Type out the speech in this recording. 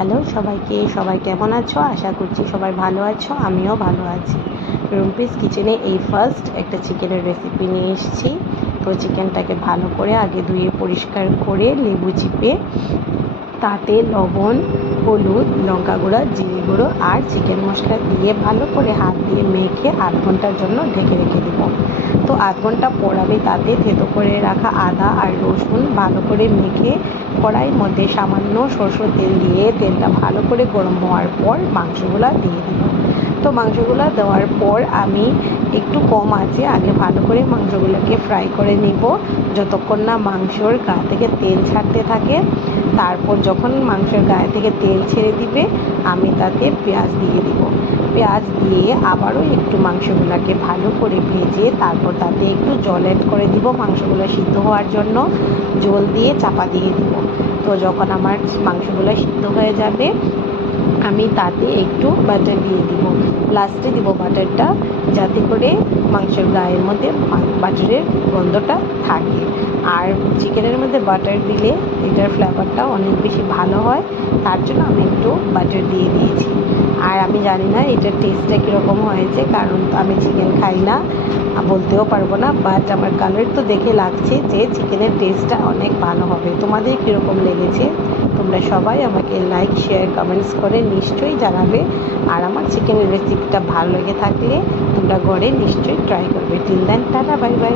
Hello সবাইকে, সবাই কেমন আছো? আশা করছি সবাই ভালো আছো, আমিও ভালো আছি। রুম্পিস কিচেনে এই ফার্স্ট একটা চিকেনের রেসিপি নিয়ে এসেছি। তো চিকেনটাকে ভালো করে আগে ধুয়ে পরিষ্কার করে লেবু চিপে তাতে লবণ, হলুদ, লঙ্কা গুঁড়ো, জিরে গুঁড়ো আর চিকেন মশলা দিয়ে ভালো করে হাত দিয়ে মেখে 8 ঘন্টার জন্য ঢেকে রেখে দেবো। তো 8 ঘন্টা পর আমি তাতে থেতো করে রাখা আদা আর রসুন ভালো করে মেখে কড়াইয়ের মধ্যে সামান্য সরষের তেল দিয়ে তেলটা ভালো করে গরম হওয়ার পর মাংসগুলো দিয়ে দেবো। তো মাংসগুলো দেওয়ার পর আমি একটু কম আঁচে আগে ভালো করে মাংসগুলোকে ফ্রাই করে নিব যতক্ষণ না মাংসর গা থেকে তেল ছাড়তে থাকে। তারপর যখন মাংসের গায়ে থেকে তেল ছেড়ে দিবে আমি তাতে পেঁয়াজ দিয়ে দিব। পেঁয়াজ দিয়ে আবারও একটু মাংসগুলোকে ভালো করে ভেজে তারপর তাতে একটু জল অ্যাড করে দিব মাংসগুলো সিদ্ধ হওয়ার জন্য। জল দিয়ে চাপা দিয়ে দিব। তো যখন আমার মাংসগুলো সিদ্ধ হয়ে যাবে আমি তাতে একটু বাটার দিয়ে দিব। লাস্টে দিব বাটারটা, যাতে করে মাংসের গায়ের মধ্যে বাটারের গন্ধটা থাকে। আর চিকেনের মধ্যে বাটার দিলে এটার ফ্লেভারটা অনেক বেশি ভালো হয়, তার জন্য আমি একটু বাটার দিয়ে দিয়েছি। আর আমি জানি না এটার টেস্টটা কীরকম হয়েছে, কারণ আমি চিকেন খাই না, বলতেও পারবো না। বাট আমার কালার তো দেখে লাগছে যে চিকেনের টেস্টটা অনেক ভালো হবে। তোমাদের কীরকম লেগেছে তোমরা সবাই আমাকে লাইক, শেয়ার, কমেন্টস করে নিশ্চয়ই জানাবে। আর আমার চিকেনের রেসিপিটা ভালো লেগে থাকলে তোমরা ঘরে নিশ্চয়ই ট্রাই করবে। Till then, tata, bye by.